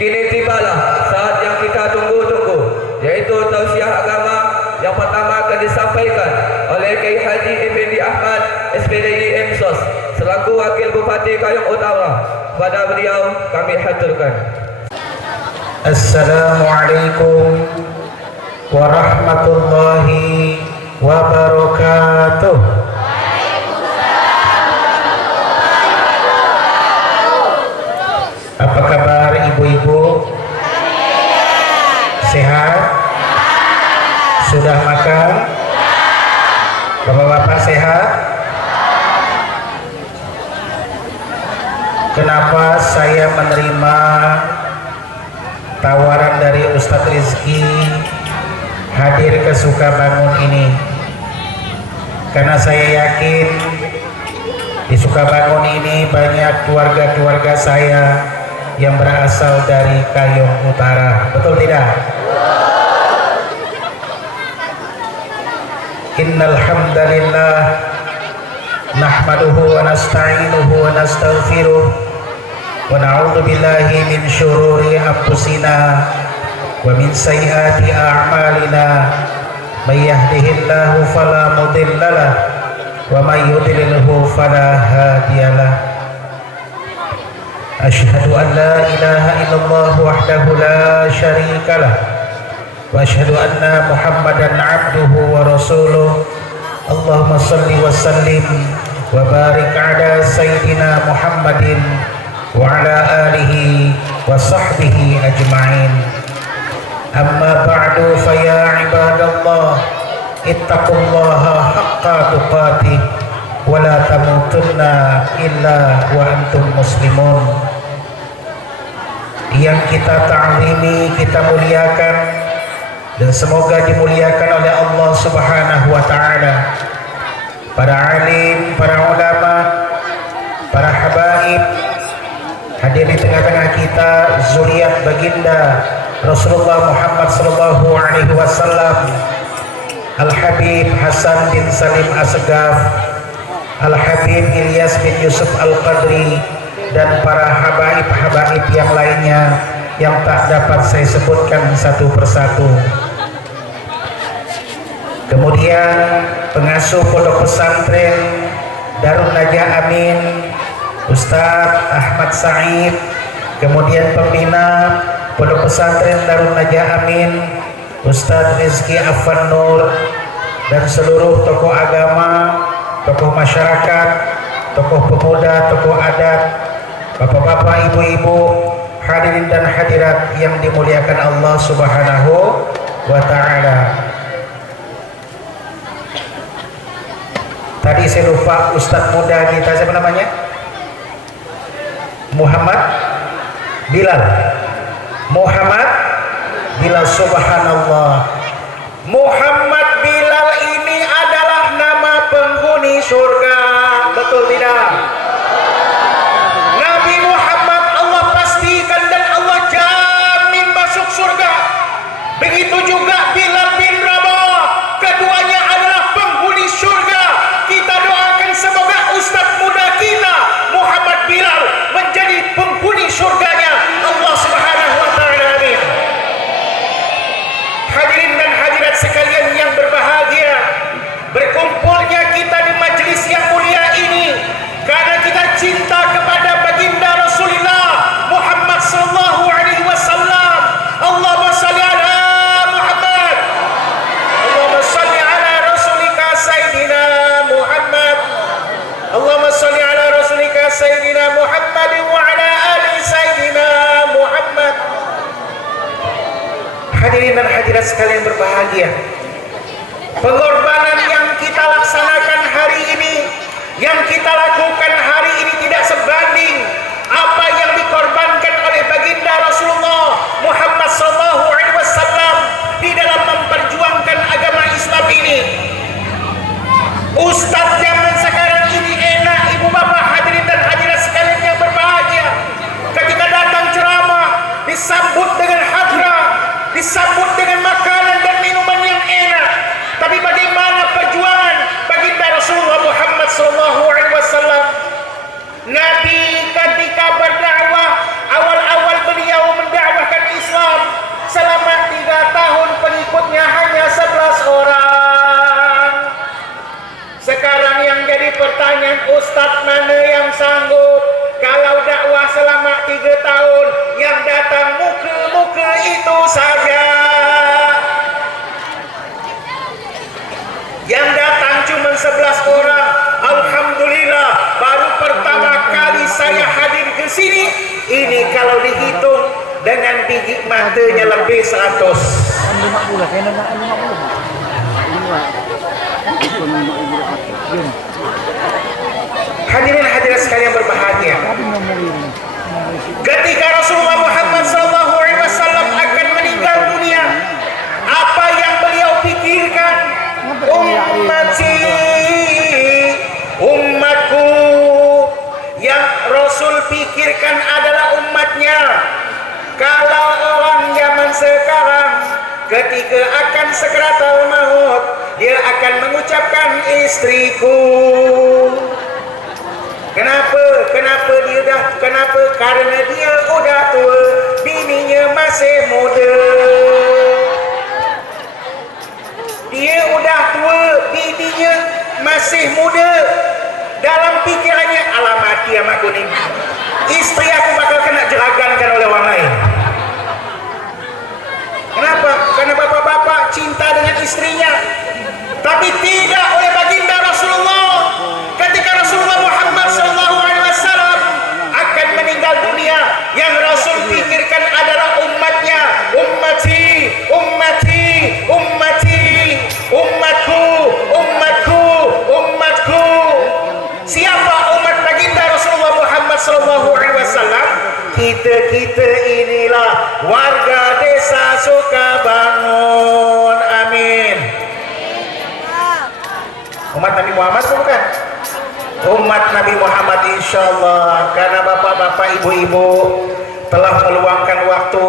Kini tibalah saat yang kita tunggu-tunggu, yaitu tausiah agama yang pertama akan disampaikan oleh Kiai Haji Effendi Ahmad SPDI MSOS selaku Wakil Bupati Kayong Utara. Pada beliau kami haturkan. Assalamualaikum warahmatullahi wabarakatuh. Apa kabar ibu-ibu? Sehat? Sudah makan? Bapak-bapak sehat? Kenapa saya menerima tawaran dari Ustadz Rizki hadir ke Sukabangun ini? Karena saya yakin di Sukabangun ini banyak keluarga-keluarga saya yang berasal dari Kayong Utara. Betul tidak? Innal hamdalillah nahmaduhu wa nasta'inuhu wa nastaghfiruh wa na'udzu billahi min syururi anfusina wa min sayyiati a'malina may yahdihillahu fala mudhillalah wa may yudlilhu fala hadiyalah. Asyhadu an la ilaha illallah wahdahu la syarikalah wa asyhadu anna Muhammadan abduhu wa rasuluh. Allahumma salli wa sallim wa barik ala sayyidina Muhammadin wa ala alihi wa sahbihi ajma'in. Amma ba'du fa ya ibadallah ittaqullaha haqqa tuqatih wa la tamutunna illa wa antum muslimun. Yang kita ta'zimi, kita muliakan, dan semoga dimuliakan oleh Allah Subhanahu wa ta'ala, para alim, para ulama, para habaib hadir di tengah-tengah kita, zuriat baginda Rasulullah Muhammad sallallahu alaihi wasallam, Al-Habib Hasan bin Salim Asgaf, Al-Habib Ilyas bin Yusuf Al-Qadri, dan para habaib-habaib yang lainnya yang tak dapat saya sebutkan satu persatu. Kemudian pengasuh pondok pesantren Darun Najah Amin Ustadz Ahmad Said, kemudian pembina pondok pesantren Darun Najah Amin Ustadz Rizki Affan Nur, dan seluruh tokoh agama, tokoh masyarakat, tokoh pemuda, tokoh adat, bapak-bapak, ibu-ibu, hadirin dan hadirat yang dimuliakan Allah Subhanahu wa ta'ala. Tadi saya lupa Ustadz muda kita, siapa namanya? Muhammad Bilal. Muhammad Bilal, subhanallah. Muhammad Bilal ini adalah nama penghuni surga. Betul tidak? Nabi Muhammad Allah pastikan dan Allah jamin masuk surga. Begitu juga Bilal bin Rabah, keduanya adalah penghuni surga. Kita doakan semoga ustadz muda kita Muhammad Bilal menjadi penghuni surganya Allah Subhanahu wa ta'ala. Amin. Hadirin dan hadirat sekalian yang berbahagia, berkumpulnya kita di majelis yang mulia ini karena kita cinta kepada baginda Rasulullah Muhammad sallallahu alaihi wasallam. Allahumma shalli ala Muhammad. Allahumma shalli ala rasulika sayyidina Muhammad. Allahumma shalli ala rasulika sayyidina Muhammad wa ala ali sayyidina Muhammad. Hadirin dan hadirat sekalian berbahagia, pengorbanan yang kita laksanakan hari ini, yang kita lakukan hari ini tidak sebanding apa yang dikorbankan oleh baginda Rasulullah Muhammad SAW di dalam memperjuangkan agama Islam ini. Ustadz zaman sekarang ini enak, ibu bapak, hadirin dan hadirat sekalian yang berbahagia, ketika datang ceramah disambut dengan hadrah, disambut dengan makanan dan minuman yang enak. Tapi bagaimana perjuangan baginda Rasulullah Muhammad sini, ini kalau dihitung dengan biji matanya lebih 100. Hadirin hadirat sekalian berbahagia, ketika Rasulullah Muhammad SAW akan meninggal dunia, apa yang beliau pikirkan? Ummati, umatku. Yang Rasul pikirkan adalah umatnya. Kalau orang zaman sekarang ketika akan sakaratul maut, dia akan mengucapkan istriku. Kenapa dia dah? Kenapa? Karena dia udah tua, bininya masih muda. Dia udah tua, bininya masih muda. Dalam pikirannya, alamat dia aku nih, istri aku bakal kena jeragankan oleh orang lain. Kenapa? Karena bapak-bapak cinta dengan istrinya. Tapi tidak oleh baginda Rasulullah. Ketika Rasulullah Muhammad SAW akan meninggal dunia, yang Rasul pikirkan adalah umatnya. Ummati, ummati, ummati, umatku, umatku, umatku. Siapa umat baginda Rasulullah Muhammad SAW? Kita inilah warga desa Sukabangun. Amin. Umat Nabi Muhammad bukan? Umat Nabi Muhammad insyaallah. Karena bapak-bapak, ibu-ibu telah meluangkan waktu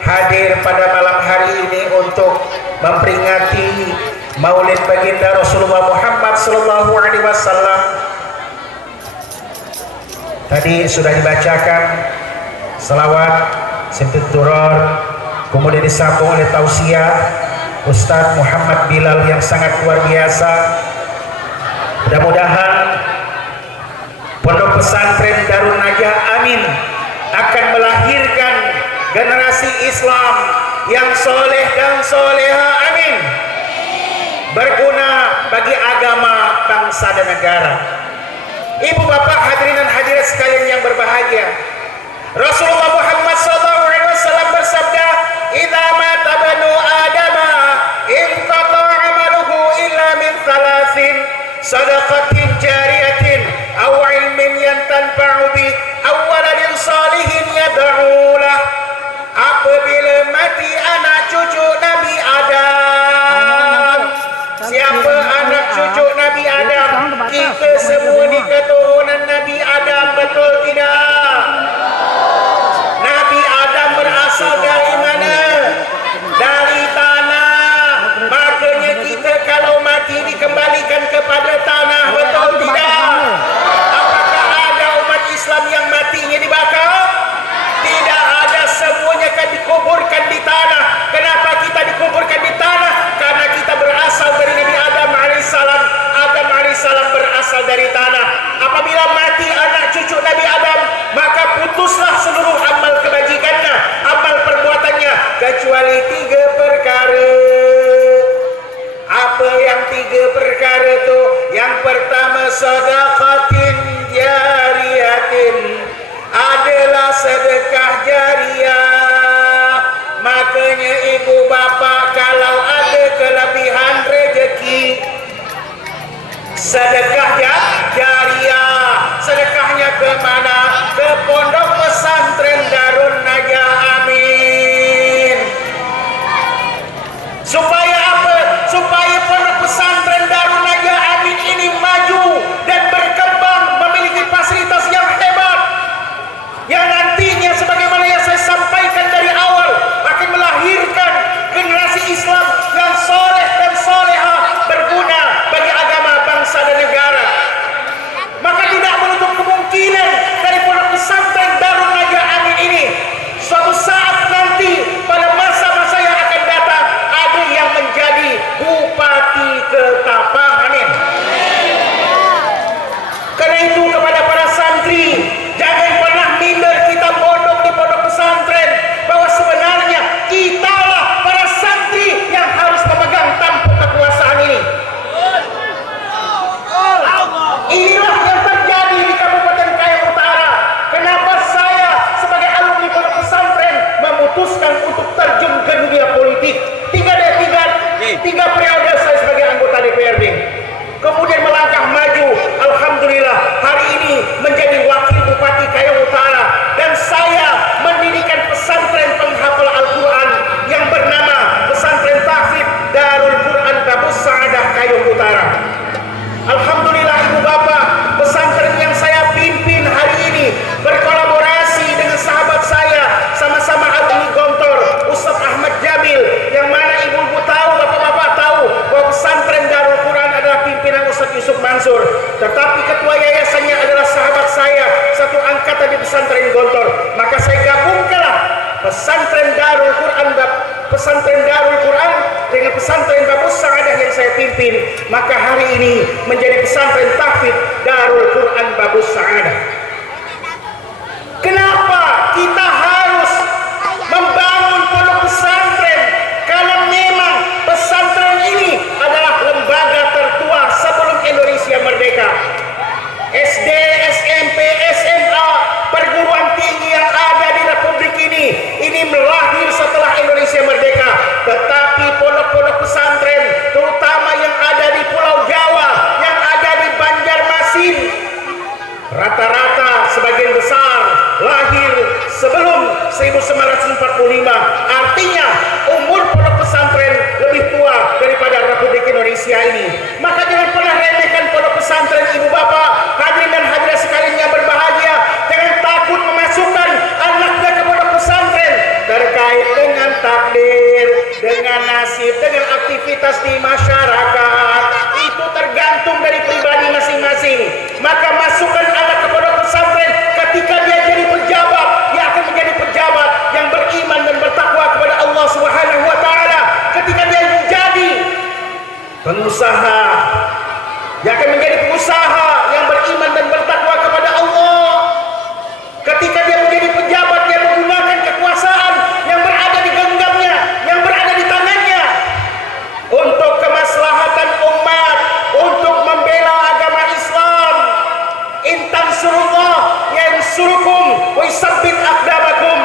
hadir pada malam hari ini untuk memperingati Maulid baginda Rasulullah Muhammad SAW. Tadi sudah dibacakan salawat Simtut Duror, kemudian disambung oleh tausiah Ustadz Muhammad Bilal yang sangat luar biasa. Mudah-mudahan Pondok Pesantren Darun Najah Amin akan melahirkan generasi Islam yang soleh dan soleha. Amin. Berguna bagi agama, bangsa dan negara. Ibu bapak, hadirin dan hadirat sekalian yang berbahagia, Rasulullah Muhammad SAW bersabda, "Idza mata banu Adama inqata 'amaluhu illa min thalathin, sadaqatin jariyatin aw ilmin yantanfa'u bi aw waladin salihin yad'u lah." Apabila mati anak cucu Nabi Adam. Siapa anak cucu Nabi Adam? Kita semua ni keturunan Nabi Adam, betul tidak? Nabi Adam berasal dari mana? Dari tanah. Makanya kita kalau mati dikembalikan kepada tanah, betul tidak? Apakah ada umat Islam yang matinya dibakar? Tidak ada, semuanya akan dikuburkan di tanah. Kenapa kita dikuburkan di tanah? Karena kita berasal dari Nabi Adam alaihissalam. Adam alaihissalam berasal dari tanah. Apabila mati anak cucu Nabi Adam, maka putuslah seluruh amal kebajikannya, amal perbuatannya, kecuali 3 perkara. Apa yang 3 perkara itu? Yang pertama, sedekatin jariyatin, adalah sedekah jariah. Makanya ibu bapak kalau ada kelebihan rezeki, sedekah jariah. Sedekahnya ke mana? Ke Pondok Pesantren Darun Najah Amin. Supaya apa? Supaya Pondok Pesantren Darun Najah Amin ini maju dan berkembang, memiliki fasilitas yang hebat, yang nantinya sebagaimana yang saya sampaikan dari awal akan melahirkan generasi Islam yang soleh dan soleha, berguna bagi agama, bangsa dan negara. pesantren Darul Quran dengan pesantren Babus Sa'adah yang saya pimpin, maka hari ini menjadi pesantren tahfidz Darul Quran Babus Sa'adah. Kenapa kita harus membangun pondok pesantren kalau memang pesantren ini adalah lembaga tertua sebelum Indonesia merdeka? SD, SMP, SMA, perguruan tinggi yang ada di Republik ini melahir setelah Indonesia merdeka. Tetapi pondok-pondok pesantren, terutama yang ada di Pulau Jawa, yang ada di Banjarmasin, rata-rata sebagian besar lahir sebelum 1945. Artinya umur pondok pesantren lebih tua daripada Republik Indonesia ini. Maka jangan pernah remehkan pondok pesantren, ibu bapak, hadirin dan hadirat sekalian yang berbahagia. Jangan takut memasukkan anaknya ke pondok pesantren. Terkait dengan takdir, dengan nasib, dengan aktivitas di masyarakat, itu tergantung dari pribadi masing-masing. Maka masukkan anak ke pondok pesantren. Ketika dia jadi pejabat, dia akan menjadi pejabat yang beriman dan bertakwa kepada Allah Subhanahu wa taala. Ketika dia menjadi pengusaha, dia akan menjadi pengusaha yang beriman dan bertakwa kepada Allah. Ketika dia menjadi pejabat, dia menggunakan kekuasaan yang berada di genggamnya, yang berada di tangannya untuk kemaslahatan umat, untuk membela agama Islam. Intan surullah yansurukum wa yusabbit aqdamakum.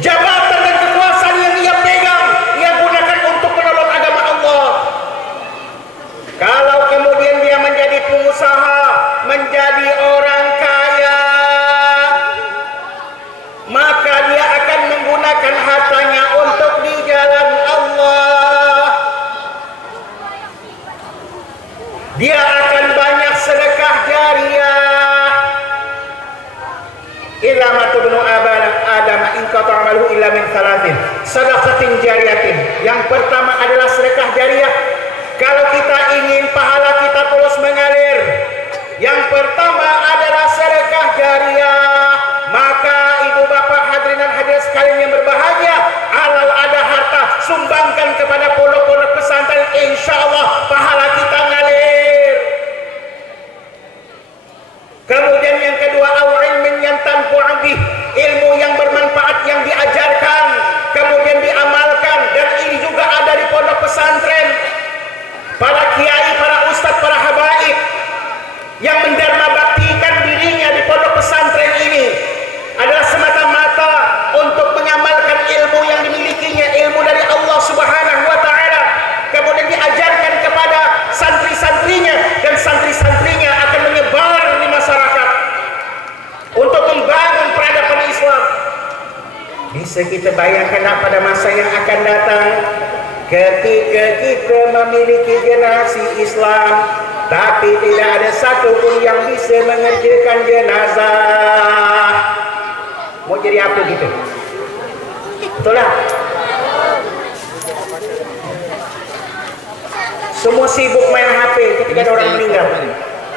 Jabatan dan kekuasaan yang ia pegang, ia gunakan untuk menolong agama Allah. Kalau kemudian dia menjadi pengusaha, menjadi orang kaya, maka dia akan menggunakan hartanya untuk di jalan Allah. Dia akan banyak sedekah jariyah. Illa matubnu Adam in qata amaluhu illa min thalathin sadaqatin jariyatin. Yang pertama adalah sedekah jariyah. Kalau kita ingin pahala kita terus mengalir, yang pertama adalah sedekah jariyah. Maka ibu bapak, hadirin dan hadirat sekalian yang berbahagia, alal ada harta, sumbangkan kepada pondok-pondok pesantren, insyaallah pahala kita ngalir. Kemudian yang kedua, ilmin yang tanfa'u bih, ilmu yang bermanfaat yang diajarkan kemudian diamalkan, dan ini juga ada di pondok pesantren. Para kiai, para ustadz, para habaib yang mendharma baktikan dirinya di pondok pesantren ini adalah semata-mata untuk mengamalkan ilmu yang dimilikinya, ilmu dari Allah Subhanahu wa taala, kemudian diajarkan kepada santri-santrinya, dan santri-santrinya akan menyebar di masyarakat untuk membangun peradaban Islam. Bisa kita bayangkan pada masa yang akan datang, ketika kita memiliki generasi Islam tapi tidak ada satupun yang bisa mengerjakan jenazah, mau jadi apa gitu? Betul lah. Semua sibuk main HP ketika ada orang meninggal.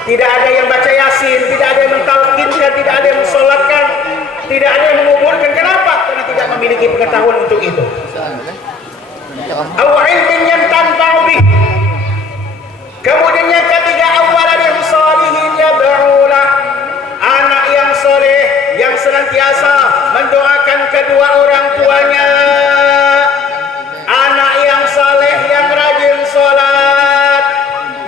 Tidak ada yang baca Yasin, tidak ada yang mentalkinkan, tidak ada yang mensolatkan, tidak ada yang menguburkan. Kenapa? Karena tidak memiliki pengetahuan untuk itu. Ilmin yang tanfa'u bih. Kemudian yang ketiga, awalan sholihin yad'ulah, anak yang soleh yang senantiasa mendoakan kedua orang tuanya. Anak yang soleh yang rajin sholat,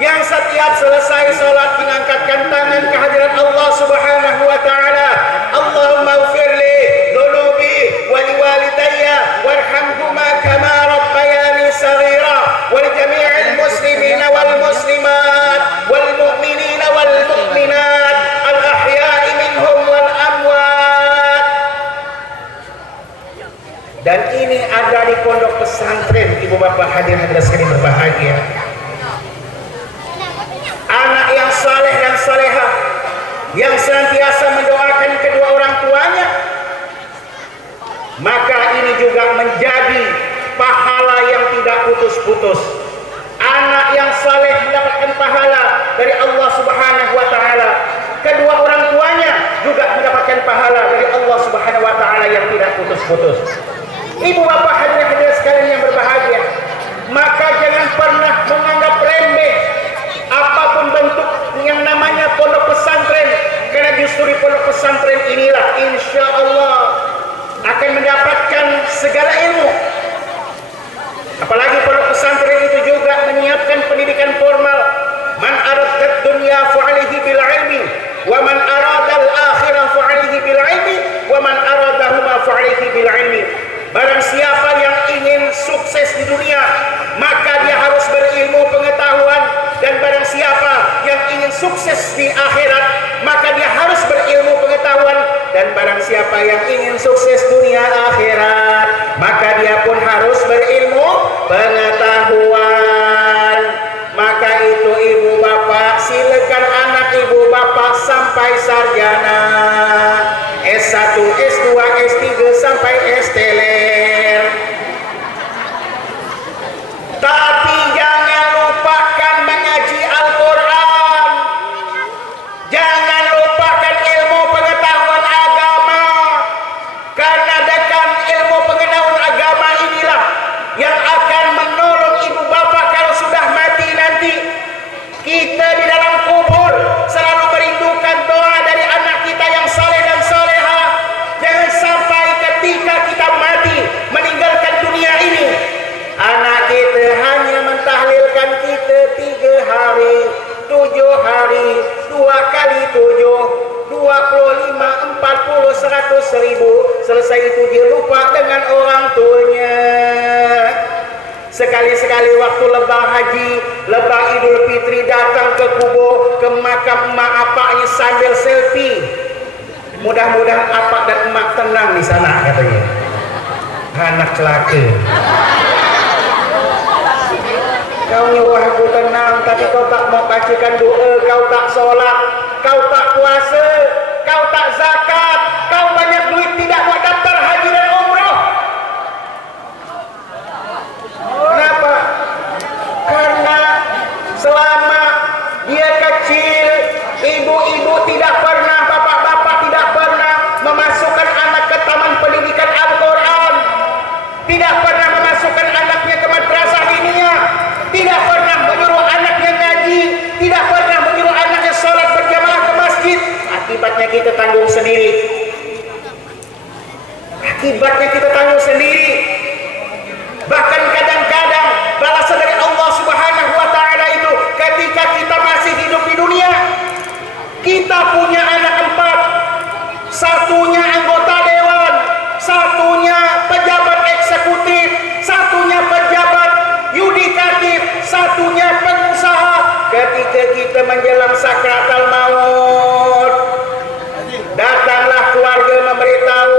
yang setiap selesai sholat mengangkatkan tangan kehadirat Allah Subhanahu wa taala. Allahumma ighfirli dhunubi wa liwalidayya warhamhuma kama rabbayani shaghira wa li jami'il muslimina wal muslimat wal mu'minina wal mu'minat al ahya'i minhum wal amwat. Dan ini ada di pondok pesantren, ibu bapak hadirin hadirat sekalian berbahagia. Anak yang saleh dan salehah yang senantiasa mendoakan kedua orang tuanya, maka ini juga menjadi pahala yang tidak putus-putus. Anak yang saleh mendapatkan pahala dari Allah Subhanahu wa taala. Kedua orang tuanya juga mendapatkan pahala dari Allah Subhanahu wa taala. putus-putus. Ibu bapak hadirin sekalian yang berbahagia, maka jangan pernah menganggap remeh apapun bentuk yang namanya pondok pesantren, karena justru di pondok pesantren inilah insya Allah akan mendapatkan segala ilmu. Apalagi pondok pesantren itu juga menyiapkan pendidikan formal. Man aradad dunya fa'alihi bil ilmi wa man aradal akhirah fa'alihi bil ilmi wa man aradahuma fa'alihi bil ilmi. Barang siapa yang ingin sukses di dunia, maka dia harus berilmu pengetahuan, dan barang siapa yang ingin sukses di akhirat, maka dia harus berilmu pengetahuan, dan barang siapa yang ingin sukses dunia akhirat, maka dia pun harus berilmu pengetahuan. Maka itu ibu bapak, silakan anak ibu bapak sampai sarjana, S1, S2, S3 sampai S-teler. Tapi jangan lupakan mengaji Al-Quran. Jangan lupakan ilmu pengetahuan agama, karena dengan ilmu pengetahuan agama inilah yang akan menolong ibu bapak kalau sudah mati nanti. Kita di dalam kubur selalu merindukan doa dari anak kita yang saleh dan saleha. Jangan sampai ketika kita mati meninggalkan dunia ini, anak kita hanya mentahlilkan kita 3 hari, 7 hari, 2 kali 7, 25, 40, 100 ribu. Selesai itu dia lupa dengan orang tuanya. Sekali-sekali waktu lebah haji, lebah Idul Fitri datang ke kubur, ke makam emak apaknya sambil selfie. Mudah-mudahan apak dan emak tenang di sana katanya. Anak celaka. Kau nyuruh aku tenang, tapi kau tak mau bacakan doa, kau tak sholat, kau tak puasa, kau tak zakat, kau banyak duit tidak mau daftar haji dan umroh. Kenapa? Karena selama dia kecil, ibu-ibu tidak pernah, bapak-bapak tidak pernah memasukkan anak ke taman pendidikan Al-Quran, tidak pernah memasukkan anaknya ke madrasah diniyah, tidak pernah menyuruh anaknya ngaji, tidak pernah menyuruh anaknya sholat berjamaah ke masjid. Akibatnya kita tanggung sendiri. Akibatnya kita tanggung sendiri. Bahkan kadang-kadang balasan dari Allah Subhanahu wa Ta'ala itu ketika kita masih hidup di dunia, kita punya anak 4, satunya anggota dewan, satunya pejabat eksekutif, satunya pejabat yudikatif, satunya pengusaha. Ketika kita menjelang sakratal maut, datanglah keluarga memberitahu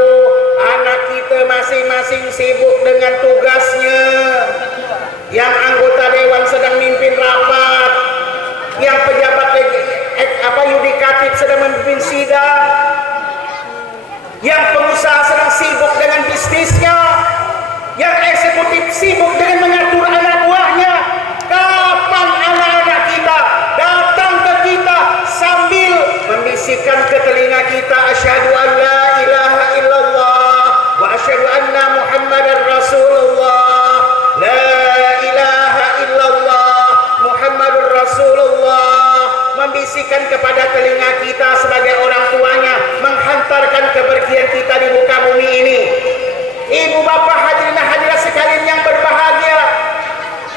anak kita masing-masing sibuk dengan tugasnya. Yang anggota dewan sedang mimpin rapat, yang pejabat yudikatif sedang memimpin sidang, yang pengusaha sedang sibuk dengan bisnisnya, yang eksekutif sibuk dengan mengatur anak buahnya. Kapan anak-anak kita datang ke kita sambil membisikkan ke telinga kita, asyhadu an la ilaha illallah wa asyhadu anna muhammadar rasulullah, la ilaha illallah muhammadur rasulullah, membisikkan kepada telinga kita sebagai orang tuanya, menghantarkan kepergian kita di muka bumi ini. Ibu bapak hadirin hadirat sekalian yang berbahagia,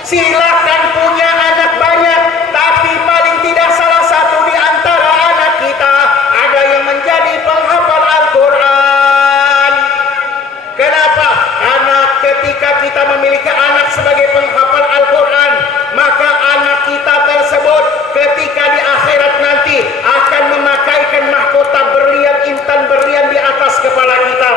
silakan punya anak banyak, tapi paling tidak salah satu di antara anak kita ada yang menjadi penghafal Al-Quran. Kenapa? Karena ketika kita memiliki anak sebagai penghafal Al-Quran, maka anak kita tersebut ketika di akhirat nanti akan memakaikan mahkota berlian, intan berlian di atas kepala kita.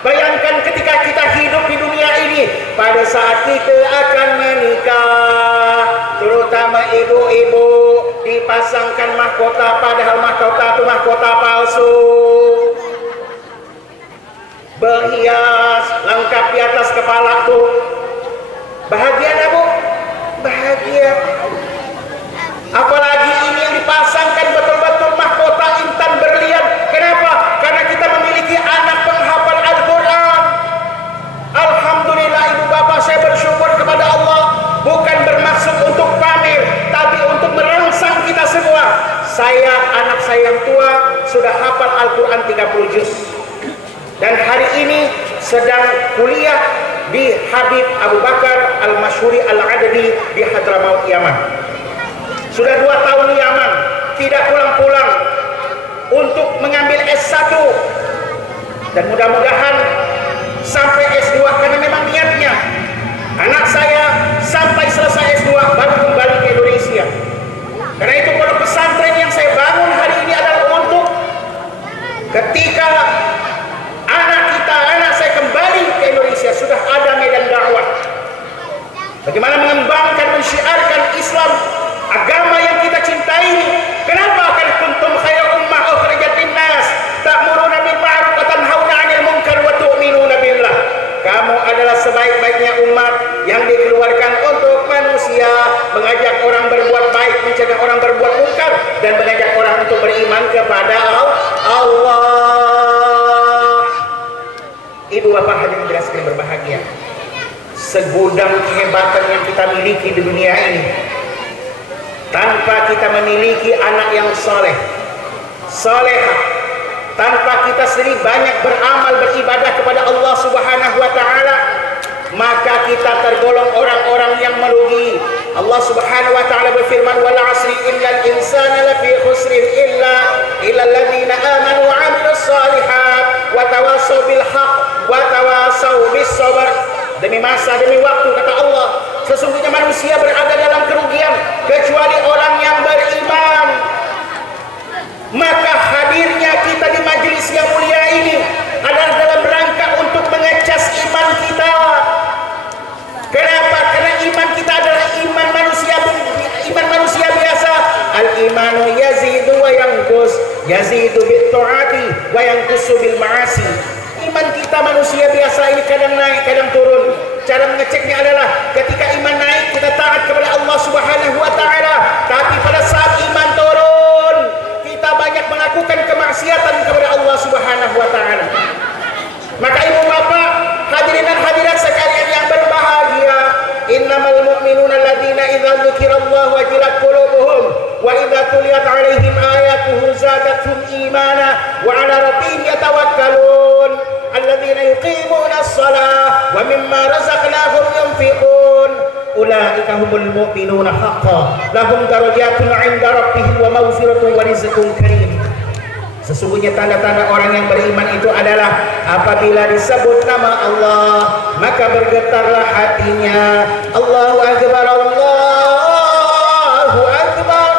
Bayangkan ketika kita hidup di dunia ini, pada saat kita akan menikah, terutama ibu-ibu, dipasangkan mahkota, padahal mahkota itu mahkota palsu. Berhias, lengkap di atas kepala tuh. Bahagia enggak, Bu? Bahagia. Apalagi ini yang dipasangkan betul-betul mahkota intan berlian. Kenapa? Karena kita memiliki anak penghafal Al-Quran. anak saya yang tua sudah hafal Al-Quran 30 juz. Dan hari ini sedang kuliah di Habib Abu Bakar Al-Masyhuri Al-Adadi di Hadramaut, Yaman. Sudah 2 tahun di Yaman, tidak pulang-pulang untuk mengambil S1. Dan mudah-mudahan sampai S2, karena memang niatnya anak saya sampai selesai S2 baru kembali ke Indonesia. Karena itu pondok pesantren yang saya bangun hari ini adalah untuk ketika anak saya kembali ke Indonesia sudah ada medan dakwah. Bagaimana mengembangkan, mensyiarkan Islam, agama yang kita cintai ini. Kenapa? Karena kuntum khairu ummah ukhrijat linnas ta'muruna bil ma'ruf wa tanhauna 'anil munkar wa tu'minuna billah. Kamu adalah sebaik-baiknya umat yang dikeluarkan untuk manusia, mengajak orang berbuat baik, mencegah orang berbuat munkar, dan mengajak orang untuk beriman kepada Allah. Ibu bapak hadirin jelas sekalian berbahagia, segudang kehebatan yang kita miliki di dunia ini, tanpa kita memiliki anak yang soleh, solehah, tanpa kita sendiri banyak beramal beribadah kepada Allah Subhanahu wa Ta'ala, maka kita tergolong orang-orang yang merugi. Allah Subhanahu wa Ta'ala berfirman, wal 'asri innal insana lafi khusrin illa alladziina aamanu wa 'amilus shalihat wa tawassaw bil haqq wa tawassaw bis sabr. Demi masa, demi waktu, kata Allah, sesungguhnya manusia berada dalam kerugian kecuali orang yang beriman. Maka hadirnya kita di majelis yang mulia ini adalah dalam rangka untuk mengecas iman kita. Kenapa? Karena iman kita adalah iman manusia biasa. Al-imanu yazidu wa yanqus, yazidu bit ta'ati wa yanqusu bil ma'asi. Iman kita manusia biasa ini kadang naik, kadang turun. Cara mengeceknya adalah ketika iman naik kita taat kepada Allah Subhanahu wa Ta'ala, tapi pada saat iman turun kita banyak melakukan kemaksiatan kepada Allah Subhanahu wa Ta'ala. Maka ibu bapak, hadirin dan hadirat sekalian yang berbahagia, innamal mu'minuna alladziina idza dzukirallahu wajilat qulubuhum wa idza tuliyat 'alaihim ayatuhu zadatuhum imana wa 'ala rabbihim yatawakkalun alladziina yuqimuna as-salata wa mimma razaqnahum yunfiqun ulaika humul mu'minuna haqqan lahum darajatun 'inda rabbihim wa maghfiratun wa rizqun karim. Sesungguhnya tanda-tanda orang yang beriman itu adalah apabila disebut nama Allah maka bergetarlah hatinya. Allahu akbar, Allahu akbar,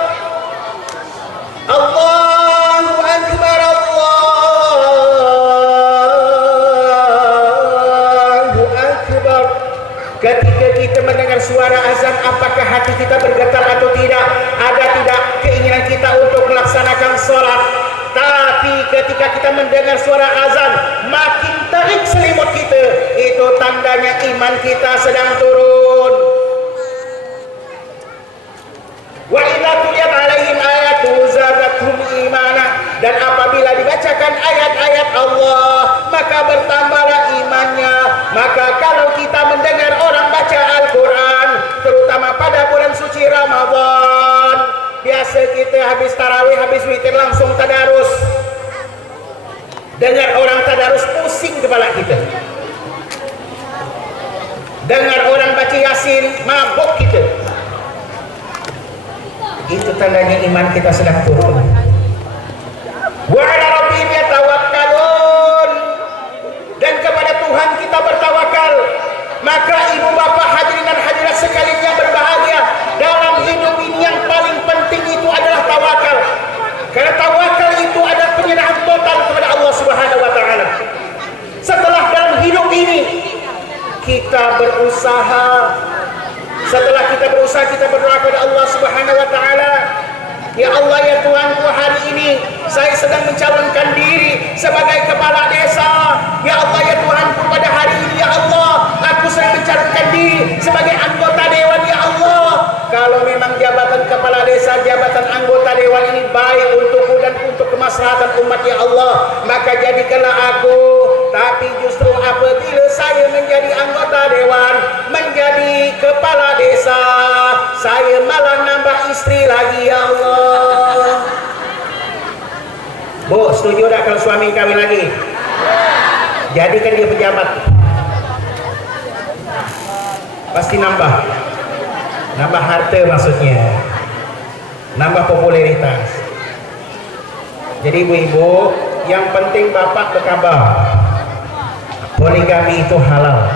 Allahu akbar, Allahu akbar. Ketika kita mendengar suara azan, apakah hati kita bergetar atau tidak? Ada tidak keinginan kita untuk melaksanakan sholat? Tapi ketika kita mendengar suara azan, makin terik selimut kita, itu tandanya iman kita sedang turun. Wa idza tuliyat 'alaihim ayatu zadatuhum imana, dan apabila dibacakan ayat-ayat Allah maka bertambahlah imannya. Maka kalau kita mendengar orang baca Al-Quran, terutama pada bulan suci Ramadan, biasa kita habis tarawih, habis witir langsung tadarus. Dengar orang tadarus pusing kepala kita. Dengar orang baca Yasin mabuk kita. Itu tandanya iman kita sedang turun. Wa 'ala rabbihim yatawakkalun, dan kepada Tuhan kita bertawakal. Maka ibu bapak hadirin dan hadirat sekalian yang berbahagia, dalam hidup ini yang paling penting itu adalah tawakal. Karena tawakal itu adalah penyerahan total kepada Allah Subhanahu wa Ta'ala. Setelah dalam hidup ini kita berusaha, setelah kita berusaha, kita berdoa kepada Allah Subhanahu wa Ta'ala, ya Allah, ya Tuhanku, hari ini saya sedang mencalonkan diri sebagai kepala desa. Ya Allah, ya Tuhanku, pada hari ini ya Allah aku sedang mencalonkan diri sebagai anggota dewan. Ya Allah, kalau memang jabatan kepala desa, jabatan anggota dewan ini baik untukku dan untuk kemaslahatan umat ya Allah, maka jadikanlah aku. Tapi justru apabila saya menjadi anggota dewan, menjadi kepala desa, saya malah nambah istri lagi ya Allah. Bu, setuju tak kalau suami kawin lagi? Jadikan dia pejabat. Pasti nambah harta maksudnya, nambah popularitas. Jadi ibu-ibu, yang penting bapak berkabar poligami itu halal.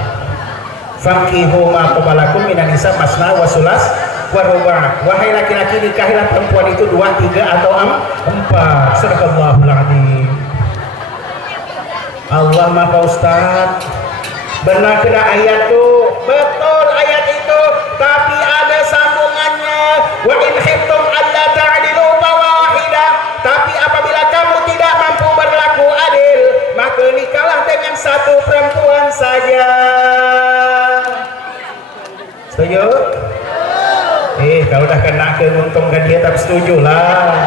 Fankihu ma qabalakum minan nisa masna wa sulas wa ruba'. Wahai laki-laki, nikahilah perempuan itu 2, 3 atau 4. Sadaqallahul adzim. Allah maha Pak Ustaz. Benar kena ayat tuh, betul ayat itu, tapi ada sambungannya. Wa in khiftum alla ta'dilu fawahidah. Tapi apabila kamu tidak mampu berlaku adil, maka nikahlah dengan satu perempuan saja. Setuju? Kalau dah kena menguntungkan dia, tak setuju lah.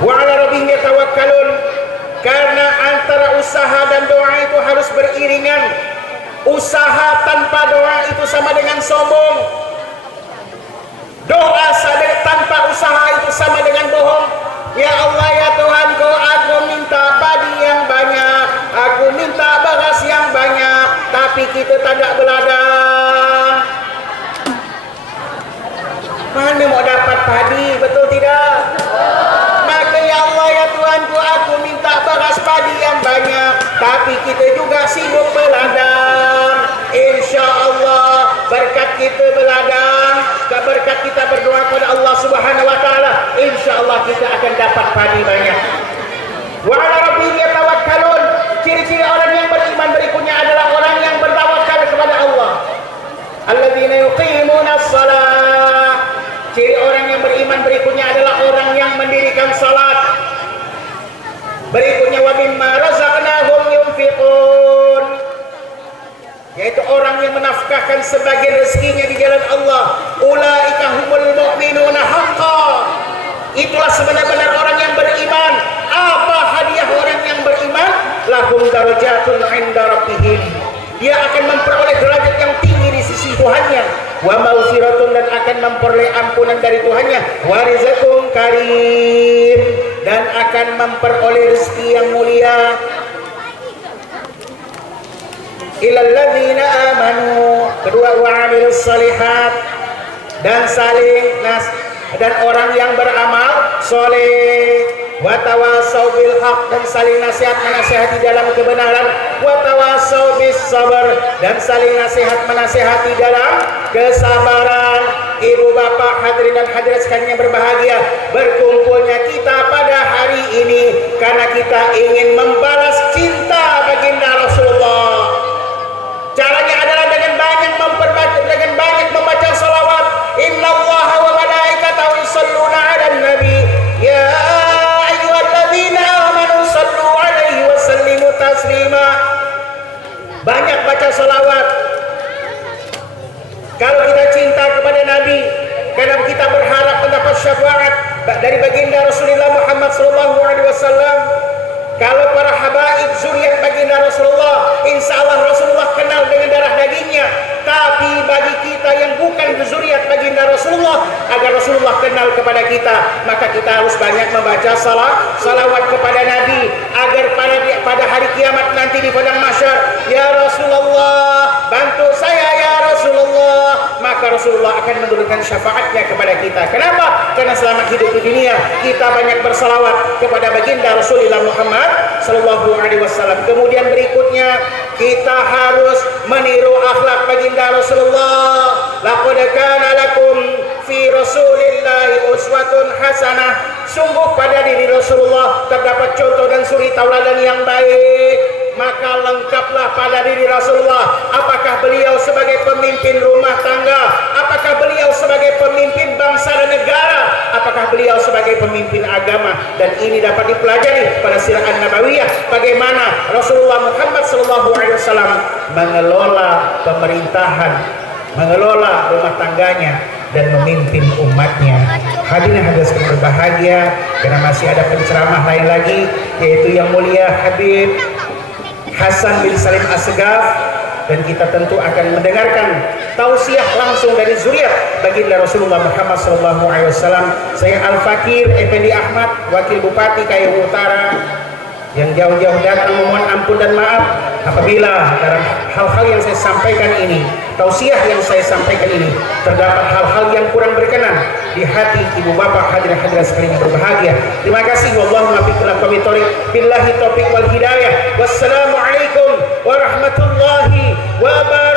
Wa ala rabbihim yatawakkalun. Karena antara usaha dan doa itu harus beriringan. Usaha tanpa doa itu sama dengan sombong. Doa tanpa usaha itu sama dengan bohong. Ya Allah, ya Tuhanku, aku minta padi yang banyak, aku minta beras yang banyak, tapi kita tidak beladang. Mana mau dapat padi, betul tidak? Maka ya Allah, ya Tuhanku, aku minta beras padi yang banyak, tapi kita juga sibuk beladang. Insya Allah berkat kita beladang, berkat kita berdoa kepada Allah Subhanahu wa taala, insya Allah kita akan dapat padi banyak. Wa ala rabbihim yatawakkalun. Ciri-ciri orang yang beriman berikutnya adalah orang yang bertawakal kepada Allah. Alladzina yuqimuna shalah. Ciri orang yang beriman berikutnya adalah orang yang mendirikan salat. Berikutnya wa mimma razaqnahum yunfiqun, yaitu orang yang menafkahkan sebagian rezekinya di jalan Allah. Ulaika humul mu'minuna haqqan. Itulah sebenar-benar orang yang beriman. Apa hadiah orang yang beriman? Lahum darajatun 'inda rabbihim. Dia akan memperoleh derajat yang tinggi di sisi Tuhannya. Wa maghfiratun, dan akan memperoleh ampunan dari Tuhannya. Wa rizqun karim, dan akan memperoleh rezeki yang mulia. Ilal ladzina amanu. Kedua, wa 'amilus shalihat, dan dan orang yang beramal soleh. Wa tawassaw bil haq, dan saling nasihat menasihati dalam kebenaran. Wa tawassaw bis sabr, dan saling nasihat menasihati dalam kesabaran. Ibu bapak, hadirin dan hadirat sekalian yang berbahagia, berkumpulnya kita pada hari ini karena kita ingin membalas cinta baginda Rasulullah. Caranya adalah dengan banyak membaca salawat. Innallaha wa malaikatahu yusholluna 'alan nabi. Ya ayyuhalladzina amanu shallu 'alaihi wa sallimu taslima. Banyak baca salawat. Kalau kita cinta kepada Nabi, karena kita berharap mendapat syafaat dari baginda Rasulullah Muhammad sallallahu alaihi wasallam. Kalau para habaib zuriat baginda Rasulullah, insya Allah Rasulullah kenal dengan darah dagingnya. Tapi bagi kita yang bukan zuriat baginda Rasulullah, agar Rasulullah kenal kepada kita, maka kita harus banyak membaca salawat kepada Nabi, agar pada hari kiamat nanti di padang mahsyar, ya Rasulullah, bantu saya ya Rasulullah, maka Rasulullah akan memberikan syafaatnya kepada kita. Kenapa? Karena selama hidup di dunia kita banyak bersalawat kepada baginda Rasulullah Muhammad sallallahu alaihi wasallam. Kemudian berikutnya kita harus meniru akhlak baginda Rasulullah. Laqad kana lakum fi Rasulillahi uswatun hasanah. Sungguh pada diri Rasulullah terdapat contoh dan suri tauladan yang baik. Maka lengkaplah pada diri Rasulullah. Apakah beliau sebagai pemimpin rumah tangga? Apakah beliau sebagai pemimpin bangsa dan negara? Apakah beliau sebagai pemimpin agama? Dan ini dapat dipelajari pada sirah An-Nabawiyah, bagaimana Rasulullah Muhammad SAW mengelola pemerintahan, mengelola rumah tangganya, dan memimpin umatnya. Hadirin hadirat sekalian berbahagia, karena masih ada penceramah lain lagi, yaitu yang mulia Habib Hasan bin Salim Assegaf, dan kita tentu akan mendengarkan tausiah langsung dari zuriat baginda Rasulullah Muhammad SAW. Saya Al-Fakir Effendi Ahmad, Wakil Bupati Kayu Utara, yang jauh-jauh datang memohon ampun dan maaf apabila dalam hal-hal yang saya sampaikan ini, tausiah yang saya sampaikan ini, terdapat hal-hal yang kurang berkenan di hati ibu bapak hadirin-hadirat sekalian yang berbahagia. Terima kasih. Wallahu muwaffiq ila aqwamit thoriq. Billahi taufiq wal hidayah. Wassalamualaikum warahmatullahi wabarakatuh.